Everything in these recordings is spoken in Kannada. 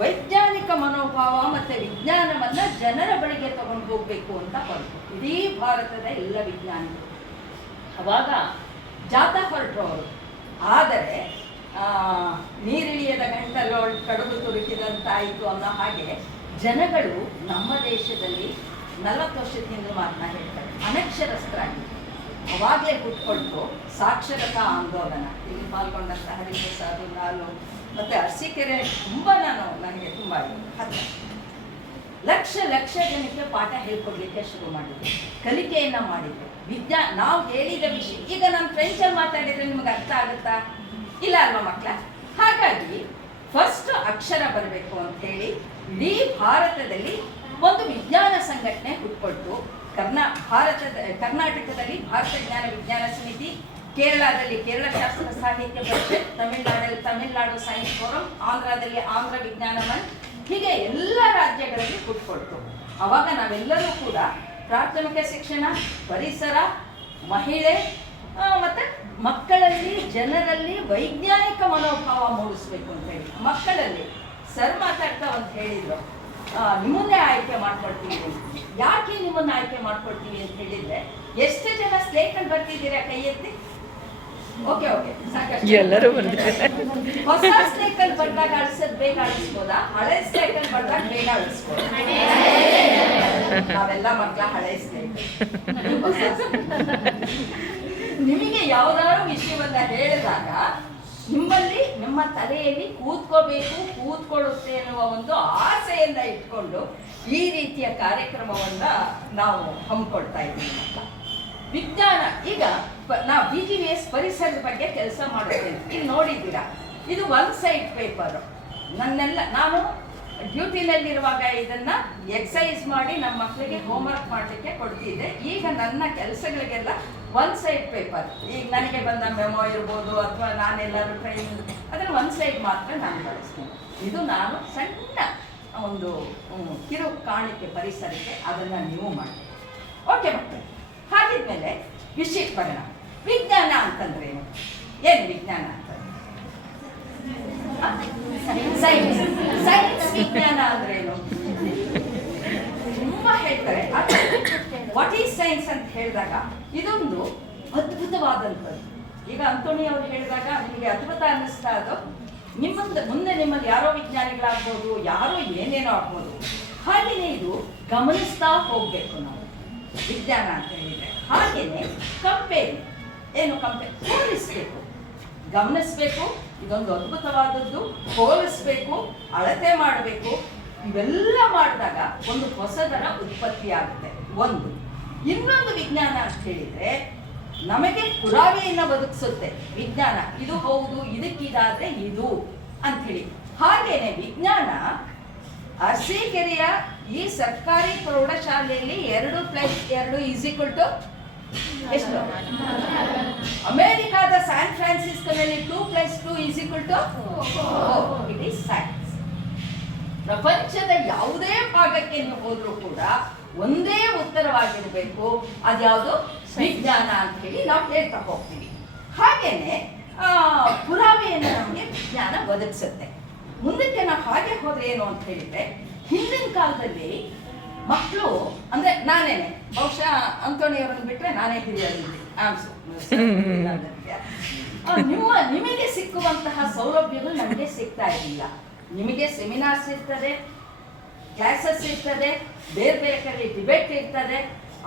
ವೈಜ್ಞಾನಿಕ ಮನೋಭಾವ ಮತ್ತು ವಿಜ್ಞಾನವನ್ನು ಜನರ ಬಳಿಗೆ ತಗೊಂಡು ಹೋಗಬೇಕು ಅಂತ ಹೊರಟು ಇಡೀ ಭಾರತದ ಎಲ್ಲ ವಿಜ್ಞಾನಿಗಳು ಅವಾಗ ಜಾಥಾ ಹೊರಟರು ಅವರು. ಆದರೆ ನೀರಿಳಿಯದ ಗಂಟಲು ಕಡುಬು ತುರುಕಿದಂತಾಯಿತು ಅನ್ನೋ ಹಾಗೆ ಜನಗಳು ನಮ್ಮ ದೇಶದಲ್ಲಿ 40 ವರ್ಷದ ಹಿಂದೆ ಮಾತನ್ನ ಹೇಳ್ತಾರೆ, ಅನಕ್ಷರಸ್ಥರಾಗಿ ಅವಾಗಲೇ ಹುಟ್ಕೊಳ್ತು ಸಾಕ್ಷರತಾ ಆಂದೋಲನ. ಇಲ್ಲಿ ಪಾಲ್ಗೊಂಡಂಥ ಹರಿಪ್ರಸಾದ್, ನಾನು ಮತ್ತು ಅರಸೀಕೆರೆ ತುಂಬ ನನಗೆ ತುಂಬ ಹತ್ತಿರ ಲಕ್ಷ ಜನಕ್ಕೆ ಪಾಠ ಹೇಳ್ಕೊಡ್ಲಿಕ್ಕೆ ಶುರು ಮಾಡಿದ್ರು, ಕಲಿಕೆಯನ್ನು ಮಾಡಿದ್ರು. ನಾವು ಹೇಳಿದ ವಿಷಯ ಈಗ ನಾನು ಫ್ರೆಂಚಲ್ಲಿ ಮಾತಾಡಿದರೆ ನಿಮ್ಗೆ ಅರ್ಥ ಆಗುತ್ತಾ? ಇಲ್ಲ ಅಲ್ವಾ ಮಕ್ಕಳ? ಹಾಗಾಗಿ ಫಸ್ಟ್ ಅಕ್ಷರ ಬರಬೇಕು ಅಂತ ಹೇಳಿ ಇಡೀ ಭಾರತದಲ್ಲಿ ಒಂದು ವಿಜ್ಞಾನ ಸಂಘಟನೆ ಹುಟ್ಕೊಳ್ತು. ಕರ್ನಾಟಕದಲ್ಲಿ ಭಾರತ ಜ್ಞಾನ ವಿಜ್ಞಾನ ಸಮಿತಿ, ಕೇರಳದಲ್ಲಿ ಕೇರಳ ಶಾಸ್ತ್ರ ಸಾಹಿತ್ಯ ಪರಿಷತ್, ತಮಿಳುನಾಡಲ್ಲಿ ತಮಿಳುನಾಡು ಸೈನ್ಸ್ ಫೋರಂ, ಆಂಧ್ರದಲ್ಲಿ ಆಂಧ್ರ ವಿಜ್ಞಾನ ಮಂಚ್, ಹೀಗೆ ಎಲ್ಲ ರಾಜ್ಯಗಳಲ್ಲಿ ಹುಟ್ಕೊಳ್ತು. ಅವಾಗ ನಾವೆಲ್ಲರೂ ಕೂಡ ಪ್ರಾಥಮಿಕ ಶಿಕ್ಷಣ, ಪರಿಸರ, ಮಹಿಳೆ ಮತ್ತು ಮಕ್ಕಳಲ್ಲಿ ಜನರಲ್ಲಿ ವೈಜ್ಞಾನಿಕ ಮನೋಭಾವ ಮೂಡಿಸ್ಬೇಕು ಅಂತ ಹೇಳಿ ಮಕ್ಕಳಲ್ಲಿ ಸರ್ ಮಾತಾಡ್ತಾ ಅಂತ ಹೇಳಿದ್ರು, ನಿಮ್ಮನ್ನೇ ಆಯ್ಕೆ ಮಾಡ್ಕೊಳ್ತೀವಿ. ಯಾಕೆ ನಿಮ್ಮನ್ನ ಆಯ್ಕೆ ಮಾಡ್ಕೊಳ್ತೀವಿ ಅಂತ ಹೇಳಿದ್ರೆ, ಎಷ್ಟು ಜನ ಸ್ಲೇಟಲ್ಲಿ ಬರ್ತಿದ್ದೀರಾ ಕೈ ಎತ್ತಿ? ಓಕೆ ಸಾಕಷ್ಟು. ಎಲ್ಲರೂ ಹೊಸ ಸ್ಲೇಟಲ್ಲಿ ಬಂದಾಗ ಅಳಿಸೋದು ಬೇಗ ಅಳಿಸ್ಬೋದಾ? ಹಳೆ ಸ್ಲೇಟಲ್ಲಿ ಬಂದಾಗ ಬೇಗ ಅಳಿಸ್ಬೋದಾ? ನಾವೆಲ್ಲ ಮಕ್ಕಳ ಹಳೆ ಸ್ಲೇಟ್. ನಿಮಗೆ ಯಾವ್ದಾದ್ರು ವಿಷಯವನ್ನ ಹೇಳಿದಾಗ ನಿಮ್ಮಲ್ಲಿ ನಿಮ್ಮ ತಲೆಯಲ್ಲಿ ಕೂತ್ಕೊಳ್ಳುತ್ತೆ ಎನ್ನುವ ಒಂದು ಆಸೆಯನ್ನ ಇಟ್ಕೊಂಡು ಈ ರೀತಿಯ ಕಾರ್ಯಕ್ರಮವನ್ನ ನಾವು ಹಮ್ಮಿಕೊಳ್ತಾ ಇದ್ದೀವಿ. ವಿಜ್ಞಾನ ಈಗ ನಾವು BGVS ಪರಿಸರದ ಬಗ್ಗೆ ಕೆಲಸ ಮಾಡುತ್ತೇವೆ. ಇಲ್ಲಿ ನೋಡಿದ್ದೀರಾ, ಇದು 1 ಸೈಡ್ ಪೇಪರ್. ನಾನು ಡ್ಯೂಟಿನಲ್ಲಿರುವಾಗ ಇದನ್ನ ಎಕ್ಸಸೈಸ್ ಮಾಡಿ ನಮ್ಮ ಮಕ್ಕಳಿಗೆ ಹೋಮ್ವರ್ಕ್ ಮಾಡಲಿಕ್ಕೆ ಕೊಡ್ತಿದ್ದೆ. ಈಗ ನನ್ನ ಕೆಲಸಗಳಿಗೆಲ್ಲ 1 ಸೈಡ್ ಪೇಪರ್. ಈಗ ನನಗೆ ಬಂದ ಮೆಮೊ ಇರ್ಬೋದು ಅಥವಾ ನಾನೆಲ್ಲರೂ ಟ್ರೈನಿಂಗ್ ಅದನ್ನು 1 ಸೈಡ್ ಮಾತ್ರ ನಾನು ಬಳಸ್ತೀನಿ. ಇದು ನಾನು ಸಣ್ಣ ಒಂದು ಕಿರು ಕಾಣಿಕೆ ಪರಿಸರಕ್ಕೆ, ಅದನ್ನು ನೀವು ಮಾಡಿ. ಓಕೆ ಮಕ್ಕಳು, ಹಾಗಿದ್ಮೇಲೆ ವಿಷಯಕ್ಕೆ ಬರೋಣ. ವಿಜ್ಞಾನ ಅಂತಂದ್ರೆ ಏನು ವಿಜ್ಞಾನ ಅಂತ? ಸೈನ್ಸ್ ವಿಜ್ಞಾನ ಅಂದ್ರೇನು ತುಂಬಾ ಹೇಳ್ತಾರೆ. ವಾಟ್ ಈಸ್ ಸೈನ್ಸ್ ಅಂತ ಹೇಳಿದಾಗ ಇದೊಂದು ಅದ್ಭುತವಾದಂಥದ್ದು. ಈಗ ಅಂತೋಣಿ ಅವ್ರು ಹೇಳಿದಾಗ ನಿಮಗೆ ಅದ್ಭುತ ಅನ್ನಿಸ್ತಾ ಅದು ಮುಂದೆ ನಿಮ್ಮಲ್ಲಿ ಯಾರೋ ವಿಜ್ಞಾನಿಗಳಾಗ್ಬೋದು, ಯಾರೋ ಏನೇನೋ ಆಗ್ಬೋದು. ಹಾಗೆಯೇ ಇದು ಗಮನಿಸ್ತಾ ಹೋಗ್ಬೇಕು ನಾವು ವಿಜ್ಞಾನ ಅಂತ ಹೇಳಿದ್ರೆ. ಹಾಗೇನೆ ಹೋಲಿಸ್ಬೇಕು, ಗಮನಿಸ್ಬೇಕು. ಇದೊಂದು ಅದ್ಭುತವಾದದ್ದು. ಹೋಲಿಸ್ಬೇಕು, ಅಳತೆ ಮಾಡಬೇಕು. ಇವೆಲ್ಲ ಮಾಡಿದಾಗ ಒಂದು ಹೊಸದರ ಉತ್ಪತ್ತಿ ಆಗುತ್ತೆ. ಇನ್ನೊಂದು ವಿಜ್ಞಾನ ಅಂತ ಹೇಳಿದ್ರೆ ನಮಗೆ ಪುರಾವೆಯನ್ನು ಬದುಕಿಸುತ್ತೆ ವಿಜ್ಞಾನ. ಇದು ಹೌದು, ಇದಕ್ಕಿದಾದ್ರೆ ಇದು ಅಂತ ಹೇಳಿ. ಹಾಗೇನೆ ವಿಜ್ಞಾನ ಅರಸೀಕೆರೆಯ ಈ ಸರ್ಕಾರಿ ಪ್ರೌಢಶಾಲೆಯಲ್ಲಿ 2+2 ಎಷ್ಟು? ಅಮೆರಿಕಾದ ಸ್ಯಾನ್ ಫ್ರಾನ್ಸಿಸ್ಕೋನಲ್ಲಿ 2+2 ಇಟ್ ಈಸ್ ಸೈನ್ಸ್. ಪ್ರಪಂಚದ ಯಾವುದೇ ಭಾಗಕ್ಕೆ ನೀವು ಹೋದ್ರೂ ಕೂಡ ಒಂದೇ ಉತ್ತರವಾಗಿರಬೇಕು, ಅದ್ಯಾವುದು? ವಿಜ್ಞಾನ ಅಂತ ಹೇಳಿ ನಾವು ಹೇಳ್ತಾ ಹೋಗ್ತೀವಿ. ಹಾಗೇನೆ ಪುರಾವೆಯನ್ನು ನಮಗೆ ವಿಜ್ಞಾನ ಒದಗಿಸುತ್ತೆ. ಮುಂದಕ್ಕೆ ನಾವು ಹಾಗೆ ಹೋದ್ರೆ ಏನು ಅಂತ ಹೇಳಿದ್ರೆ, ಹಿಂದಿನ ಕಾಲದಲ್ಲಿ ಮಕ್ಕಳು ಅಂದ್ರೆ ನಾನೇನೆ ಬಹುಶಃ ಅಂತೋಣಿಯವರನ್ನು ಬಿಟ್ಟರೆ ನಾನೇ ಹಿರಿಯರಿದ್ದೆ. ನಿಮಗೆ ಸಿಕ್ಕುವಂತಹ ಸೌಲಭ್ಯಗಳು ನಮಗೆ ಸಿಗ್ತಾ ಇರಲಿಲ್ಲ. ನಿಮಗೆ ಸೆಮಿನಾರ್ಸ್ ಇರ್ತದೆ, ಕ್ಲಾಸಸ್ ಇರ್ತದೆ, ಬೇರೆ ಕಡೆ ಡಿಬೇಟ್ ಇರ್ತದೆ.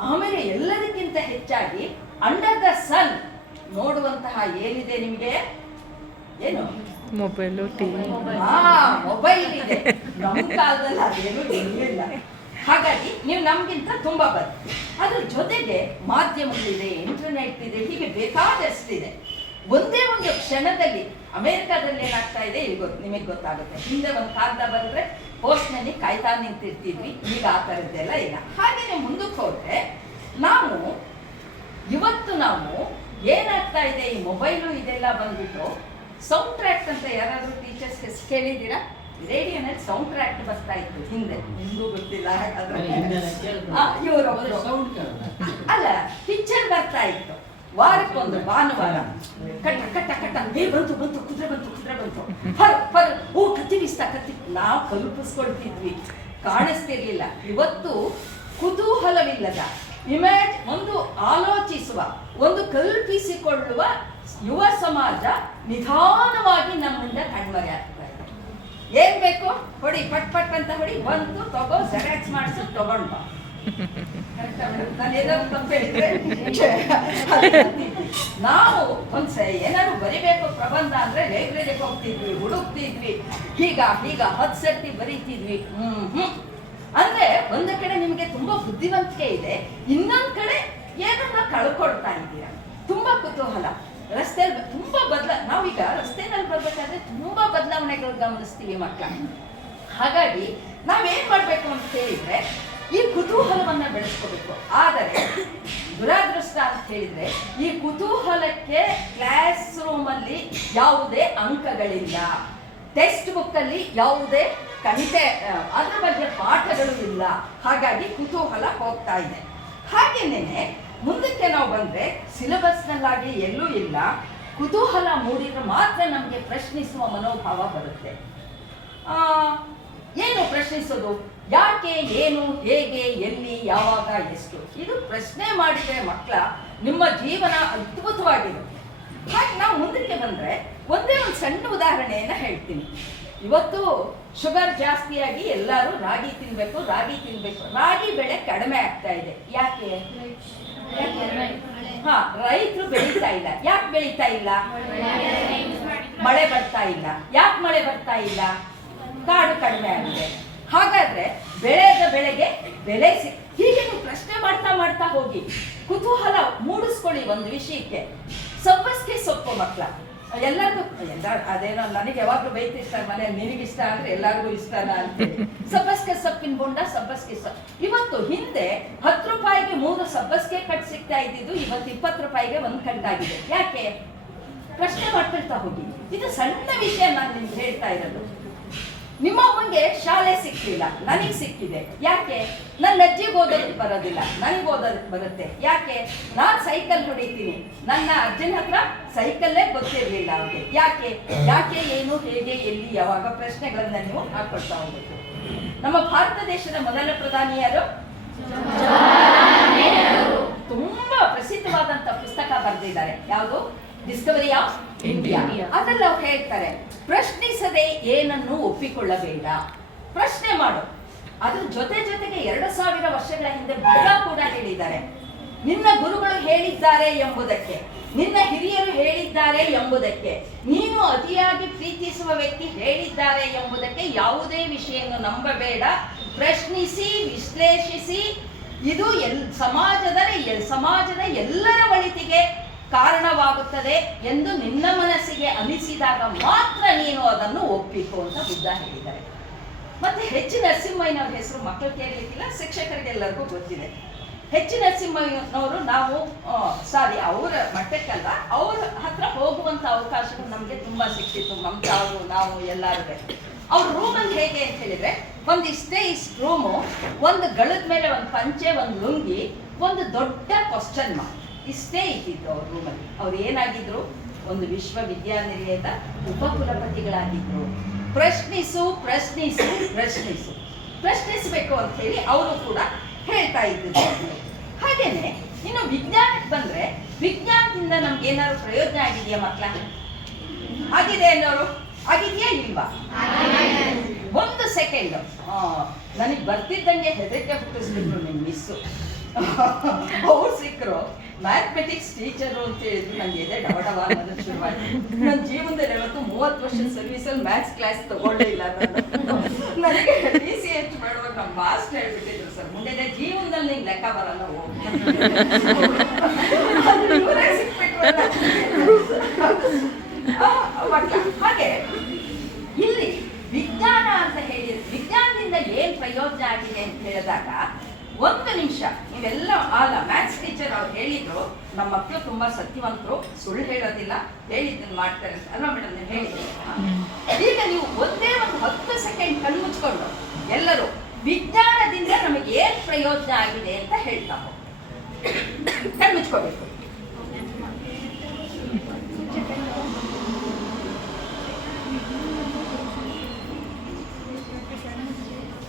ಆಮೇಲೆ ಎಲ್ಲದಕ್ಕಿಂತ ಹೆಚ್ಚಾಗಿ ಅಂಡರ್ ದ ಸನ್ ನೋಡುವಂತಹ ಏನಿದೆ ನಿಮಗೆ? ಏನು? Mobile, TV. ಮೊಬೈಲ್ ಇದೆ. ನಮ್ಮ ಕಾಲದಲ್ಲಿ ಅದೇನು ಇರಲಿಲ್ಲ. ಹಾಗಾಗಿ ನೀವು ನಮಗಿಂತ ತುಂಬ ಬರುತ್ತೆ. ಅದ್ರ ಜೊತೆಗೆ ಮಾಧ್ಯಮಗಳಿದೆ, ಇಂಟರ್ನೆಟ್ ಇದೆ, ಹೀಗೆ ಬೇಕಾದಷ್ಟಿದೆ. ಒಂದೇ ಒಂದು ಕ್ಷಣದಲ್ಲಿ ಅಮೆರಿಕಾದಲ್ಲಿ ಏನಾಗ್ತಾ ಇದೆ ನಿಮಗೆ ಗೊತ್ತಾಗುತ್ತೆ. ಹಿಂದೆ ಒಂದು ಕಾಗದ ಬರೆದ್ರೆ ಪೋಸ್ಟ್ನಲ್ಲಿ ಕಾಯ್ತಾ ನಿಂತಿರ್ತಿದ್ವಿ, ಈಗ ಆ ಥರದ್ದೆಲ್ಲ ಇಲ್ಲ. ಹಾಗೆಯೇ ಮುಂದಕ್ಕೆ ಹೋದ್ರೆ ಇವತ್ತು ನಾವು ಏನಾಗ್ತಾ ಇದೆ, ಈ ಮೊಬೈಲು ಇದೆಲ್ಲ ಬಂದ್ಬಿಟ್ಟು ಸೌಂಡ್ ಟ್ರ್ಯಾಕ್ ಅಂತ ಯಾರಾದರೂ ಟೀಚರ್ಸ್ ಕೇಳಿದ್ದೀರಾ? ರೇಡಿಯೋನಲ್ಲಿ ಸೌಂಡ್ ಟ್ರ್ಯಾಕ್ ಬರ್ತಾ ಇತ್ತು ಹಿಂದೆ, ನಿಮಗೂ ಗೊತ್ತಿಲ್ಲ. ಅಲ್ಲ, ಪಿಕ್ಚರ್ ಬರ್ತಾ ಇತ್ತು ವಾರಕ್ಕೊಂದು, ಭಾನುವಾರ ಕಟ್ಟ ಕಟ್ಟ ಕಟ್ಟ ಬಂತು ಕುದುರೆ ಬಂತು, ಫರ್ ಫರ್ ಓ ಕತ್ತಿ ಬೀಸ್ತಾ ಕತ್ತಿ, ನಾವು ಕಲ್ಪಿಸ್ಕೊಳ್ತಿದ್ವಿ, ಕಾಣಿಸ್ತಿರ್ಲಿಲ್ಲ. ಇವತ್ತು ಕುತೂಹಲವಿಲ್ಲದ ಒಂದು ಆಲೋಚಿಸುವ, ಒಂದು ಕಲ್ಪಿಸಿಕೊಳ್ಳುವ ಯುವ ಸಮಾಜ ನಿಧಾನವಾಗಿ ನಮ್ಮಿಂದ ಕಣ್ಮರೆ ಆಗ್ತಾ ಇದೆ. ಏನ್ ಬೇಕು ಹೊಡಿ, ಪಟ್ ಪಟ್ ಅಂತ ಹೊಡಿ, ಬಂತು ತಗೋ, ಜೆರಾಕ್ಸ್ ಮಾಡಿಸು, ತಗೊಂಡ. ನಾವು ಏನಾದ್ರು ಬರಿಬೇಕು ಪ್ರಬಂಧ ಅಂದ್ರೆ ಲೈಬ್ರರಿಗೆ ಹೋಗ್ತಿದ್ವಿ, ಹುಡುಕ್ತಿದ್ವಿ, ಹೀಗ 10 ಸರ್ತಿ ಬರೀತಿದ್ವಿ. ಅಂದ್ರೆ ಒಂದು ಕಡೆ ನಿಮ್ಗೆ ತುಂಬಾ ಬುದ್ಧಿವಂತಿಕೆ ಇದೆ, ಇನ್ನೊಂದ್ ಕಡೆ ಏನನ್ನ ಕಳ್ಕೊಳ್ತಾ ಇದ್ದೀರಾ. ತುಂಬಾ ಕುತೂಹಲ. ರಸ್ತೆಯಲ್ಲಿ ತುಂಬಾ ನಾವೀಗ ರಸ್ತೆನಲ್ಲಿ ಬರ್ಬೇಕಾದ್ರೆ ತುಂಬಾ ಬದಲಾವಣೆಗಳು ಗಮನಿಸ್ತೀವಿ ಮಕ್ಕಳ. ಹಾಗಾಗಿ ನಾವೇನ್ ಮಾಡ್ಬೇಕು ಅಂತ ಹೇಳಿದ್ರೆ ಈ ಕುತೂಹಲವನ್ನ ಬೆಳೆಸ್ಕೋಬೇಕು. ಆದರೆ ದುರಾದೃಷ್ಟ ಅಂತ ಹೇಳಿದ್ರೆ ಈ ಕುತೂಹಲಕ್ಕೆ ಕ್ಲಾಸ್ ರೂಮ್ ಅಲ್ಲಿ ಯಾವುದೇ ಅಂಕಗಳಿಲ್ಲ, ಟೆಕ್ಸ್ಟ್ ಬುಕ್ ಅಲ್ಲಿ ಯಾವುದೇ ಅದ್ರ ಬಗ್ಗೆ ಪಾಠಗಳು ಇಲ್ಲ. ಹಾಗಾಗಿ ಕುತೂಹಲ ಹೋಗ್ತಾ ಇದೆ. ಹಾಗೇನೇನೆ ಮುಂದಕ್ಕೆ ನಾವು ಬಂದ್ರೆ ಸಿಲೆಬಸ್ನಲ್ಲಾಗಿ ಎಲ್ಲೂ ಇಲ್ಲ. ಕುತೂಹಲ ಮೂಡಿದ್ರೆ ಮಾತ್ರ ನಮಗೆ ಪ್ರಶ್ನಿಸುವ ಮನೋಭಾವ ಬರುತ್ತೆ. ಏನು ಪ್ರಶ್ನಿಸೋದು? ಯಾಕೆ, ಏನು, ಹೇಗೆ, ಎಲ್ಲಿ, ಯಾವಾಗ, ಎಷ್ಟು, ಇದು ಪ್ರಶ್ನೆ ಮಾಡಿದ್ರೆ ಮಕ್ಕಳ ನಿಮ್ಮ ಜೀವನ ಅದ್ಭುತವಾಗಿರುತ್ತೆ. ಹಾಗೆ ನಾವು ಮುಂದಕ್ಕೆ ಬಂದ್ರೆ ಒಂದೇ ಒಂದು ಸಣ್ಣ ಉದಾಹರಣೆಯನ್ನ ಹೇಳ್ತೀನಿ. ಇವತ್ತು ಶುಗರ್ ಜಾಸ್ತಿಯಾಗಿ ಎಲ್ಲರೂ ರಾಗಿ ತಿನ್ಬೇಕು. ರಾಗಿ ಬೆಳೆ ಕಡಿಮೆ ಆಗ್ತಾ ಇದೆ. ಯಾಕೆ? ರೈತರು ಬೆಳೀತಾ ಇಲ್ಲ. ಯಾಕೆ ಬೆಳೀತಾ ಇಲ್ಲ? ಮಳೆ ಬರ್ತಾ ಇಲ್ಲ. ಯಾಕೆ ಮಳೆ ಬರ್ತಾ ಇಲ್ಲ? ಕಾಡು ಕಡಿಮೆ ಆಗಿದೆ. ಹಾಗಾದ್ರೆ ಬೆಳೆಗೆ ಬೆಲೆ ಹೀಗೆ ನೀವು ಪ್ರಶ್ನೆ ಮಾಡ್ತಾ ಹೋಗಿ, ಕುತೂಹಲ ಮೂಡಿಸ್ಕೊಳ್ಳಿ ಒಂದು ವಿಷಯಕ್ಕೆ. ಸಬ್ಬಸ್ಗೆ ಸೊಪ್ಪು ಮಕ್ಕಳ ಎಲ್ಲರಿಗೂ ಅದೇನೋ ನನಗೆ ಯಾವಾಗ್ಲೂ ಬೈತಿರ್ತಾರೆ ಮನೆಯಲ್ಲಿ, ನಿನಗಿಷ್ಟ ಅಂದ್ರೆ ಎಲ್ಲರಿಗೂ ಇಷ್ಟನಾ ಅಂತ. ಸಬ್ಬಸ್ಗೆ ಸೊಪ್ಪಿನ ಬೊಂಡ, ಸಬ್ಬಸ್ಗೆ ಸೊಪ್ಪು. ಇವತ್ತು ಹಿಂದೆ 10 ರೂಪಾಯಿಗೆ 3 ಸಬ್ಬಸ್ಗೆ ಕಟ್ ಸಿಗ್ತಾ ಇದ್ದಿದ್ದು ಇವತ್ತು 20 ರೂಪಾಯಿಗೆ 1 ಕಟ್ಟಾಗಿದೆ. ಯಾಕೆ? ಪ್ರಶ್ನೆ ಮಾಡ್ಕೊಳ್ತಾ ಹೋಗಿ. ಇದು ಸಣ್ಣ ವಿಷಯ ನಾನು ನಿಮ್ಗೆ ಹೇಳ್ತಾ ಇರೋದು. ನಿಮ್ಮ ಅಮ್ಮಂಗೆ ಶಾಲೆ ಸಿಕ್ಕಿಲ್ಲ, ನನಗೆ ಸಿಕ್ಕಿದೆ. ಯಾಕೆ? ನನ್ನ ಅಜ್ಜಿಗೆ ಓದೋದಕ್ಕೆ ಬರೋದಿಲ್ಲ, ನನಗೆ ಓದೋದಕ್ಕೆ ಬರುತ್ತೆ. ಯಾಕೆ? ನಾನು ಸೈಕಲ್ ಹೊಡಿತೀನಿ, ನನ್ನ ಅಜ್ಜನ ಹತ್ರ ಸೈಕಲ್ಲೇ ಗೊತ್ತಿರಲಿಲ್ಲ ಅವ್ರಿಗೆ. ಯಾಕೆ, ಏನು, ಹೇಗೆ, ಎಲ್ಲಿ, ಯಾವಾಗ ಪ್ರಶ್ನೆಗಳನ್ನ ನೀವು ಹಾಕೊಳ್ತಾ ಹೋಗ್ಬೇಕು. ನಮ್ಮ ಭಾರತ ದೇಶದ ಮೊದಲ ಪ್ರಧಾನಿ ಯಾರು? ತುಂಬಾ ಪ್ರಸಿದ್ಧವಾದಂತ ಪುಸ್ತಕ ಬರೆದಿದ್ದಾರೆ. ಯಾವುದು? Discovery of India. ಅದರಲ್ಲಿ ಅವ್ರು ಹೇಳ್ತಾರೆ, ಪ್ರಶ್ನಿಸದೆ ಏನನ್ನು ಒಪ್ಪಿಕೊಳ್ಳಬೇಡ, ಪ್ರಶ್ನೆ ಮಾಡು. ಅದ್ರ ಜೊತೆಗೆ 2000 ವರ್ಷಗಳ ಹಿಂದೆ ಬುದ್ಧ ಕೂಡ ಹೇಳಿದ್ದಾರೆ, ನಿನ್ನ ಗುರುಗಳು ಹೇಳಿದ್ದಾರೆ ಎಂಬುದಕ್ಕೆ, ನಿನ್ನ ಹಿರಿಯರು ಹೇಳಿದ್ದಾರೆ ಎಂಬುದಕ್ಕೆ, ನೀನು ಅತಿಯಾಗಿ ಪ್ರೀತಿಸುವ ವ್ಯಕ್ತಿ ಹೇಳಿದ್ದಾರೆ ಎಂಬುದಕ್ಕೆ ಯಾವುದೇ ವಿಷಯವನ್ನು ನಂಬಬೇಡ, ಪ್ರಶ್ನಿಸಿ, ವಿಶ್ಲೇಷಿಸಿ. ಇದು ಸಮಾಜದ ಎಲ್ಲರ ಒಳಿತಿಗೆ ಕಾರಣವಾಗುತ್ತದೆ ಎಂದು ನಿನ್ನ ಮನಸ್ಸಿಗೆ ಅನಿಸಿದಾಗ ಮಾತ್ರ ನೀನು ಅದನ್ನು ಒಪ್ಪಿಕೋ ಅಂತ ಬುದ್ಧ ಹೇಳಿದ್ದಾರೆ. ಮತ್ತೆ ಹೆಚ್ಚು ನರಸಿಂಹಯ್ಯನವ್ರ ಹೆಸರು ಮಕ್ಕಳು ಕೇಳಲಿಕ್ಕಿಲ್ಲ, ಶಿಕ್ಷಕರಿಗೆಲ್ಲರಿಗೂ ಗೊತ್ತಿದೆ. ಹೆಚ್ಚು ನರಸಿಂಹಯ್ಯನವರು ಅವರ ಮಟ್ಟಕ್ಕಲ್ಲ, ಅವ್ರ ಹತ್ರ ಹೋಗುವಂತ ಅವಕಾಶಗಳು ನಮಗೆ ತುಂಬಾ ಸಿಕ್ತಿತ್ತು. ನಾವು ಎಲ್ಲರೂ ಅವ್ರ ರೂಮಲ್ಲಿ ಹೇಗೆ ಅಂತ ಹೇಳಿದ್ರೆ, ಇಷ್ಟೇ ರೂಮು, ಒಂದು ಗಳದ ಮೇಲೆ ಒಂದು ಪಂಚೆ, ಒಂದು ಲುಂಗಿ, ಒಂದು ದೊಡ್ಡ ಕ್ವಶನ್ ಮಾರ್ಕ್, ಇಷ್ಟೇ ಇದ್ದಿತ್ತು ಅವ್ರ ರೂಮಲ್ಲಿ. ಅವ್ರು ಏನಾಗಿದ್ರು? ಒಂದು ವಿಶ್ವವಿದ್ಯಾನಿಲಯದ ಉಪಕುಲಪತಿಗಳಾಗಿದ್ರು. ಪ್ರಶ್ನಿಸಬೇಕು ಅಂತ ಹೇಳಿ ಅವರು ಕೂಡ ಹೇಳ್ತಾ ಇದ್ರು. ಹಾಗೇನೆ ಇನ್ನು ವಿಜ್ಞಾನಕ್ಕೆ ಬಂದ್ರೆ, ವಿಜ್ಞಾನದಿಂದ ನಮ್ಗೆ ಏನಾದ್ರು ಪ್ರಯೋಜನ ಆಗಿದೆಯಾ ಮಕ್ಕಳ? ಆಗಿದೆ ಅನ್ನೋರು? ಆಗಿದೆಯಾ ಇಲ್ವಾ? 1 ಸೆಕೆಂಡ್ ನನಗೆ ಬರ್ತಿದ್ದಂಗೆ ಹೆದರಿಕೆ ಹುಟ್ಟಿಸ್ಬಿಟ್ರು ನಿಮ್ಮ ಮಿಸ್ಸು. ಅವ್ರು ಸಿಕ್ಕರು, ಮ್ಯಾಥಮೆಟಿಕ್ಸ್ ಟೀಚರು ಅಂತ ಹೇಳಿದ್ರು. ನಂಗೆ ಎದೆ ಡಬಡವ ಅನ್ನೋದು ಶುರುವಾಯಿತು. ನನ್ನ ಜೀವನದಲ್ಲಿ ಯಾವತ್ತು 30 ವರ್ಷದ ಸರ್ವಿಸಲ್ಲಿ ಮ್ಯಾಥ್ಸ್ ಕ್ಲಾಸ್ ತಗೊಳ್ಳಿಲ್ಲ. ನನಗೆ DCH ಮಾಡುವಾಗ ನಮ್ಮ ಮಾಸ್ಟರ್ ಹೇಳ್ಬಿಟ್ಟಿದ್ರು, ಸರ್ ಮುಂದೆ ಜೀವನದಲ್ಲಿ ನಿಂಗೆ ಲೆಕ್ಕ ಬರಲ್ಲ, ಹಾಗೆ ಇಲ್ಲಿ ವಿಜ್ಞಾನ ಅಂತ ಹೇಳಿ, ವಿಜ್ಞಾನದಿಂದ ಏನ್ ಪ್ರಯೋಜನ ಆಗಿದೆ ಅಂತ ಹೇಳಿದಾಗ, 1 ನಿಮಿಷ ನೀವೆಲ್ಲ ಮ್ಯಾಥ್ಸ್ ಟೀಚರ್ ಅವ್ರು ಹೇಳಿದ್ರು, ನಮ್ಮ ಮಕ್ಕಳು ತುಂಬಾ ಸತ್ಯವಂತರು, ಸುಳ್ಳು ಹೇಳೋದಿಲ್ಲ, ಹೇಳಿದ್ದನ್ನು ಮಾಡ್ತಾರೆ ಅಂತ ಅಲ್ವಾ ಮೇಡಮ್? ನೀವು ಹೇಳಿದ್ರಿ. ಈಗ ನೀವು ಒಂದೇ ಒಂದು 10 ಸೆಕೆಂಡ್ ಕಣ್ಣು ಮುಚ್ಕೊಂಡು ಎಲ್ಲರೂ ವಿಜ್ಞಾನದಿಂದ ನಮಗೆ ಏನ್ ಪ್ರಯೋಜನ ಆಗಿದೆ ಅಂತ ಹೇಳ್ತಾ ಹೋಗಿ ಕಣ್ಣು ಮುಚ್ಕೋಬೇಕು.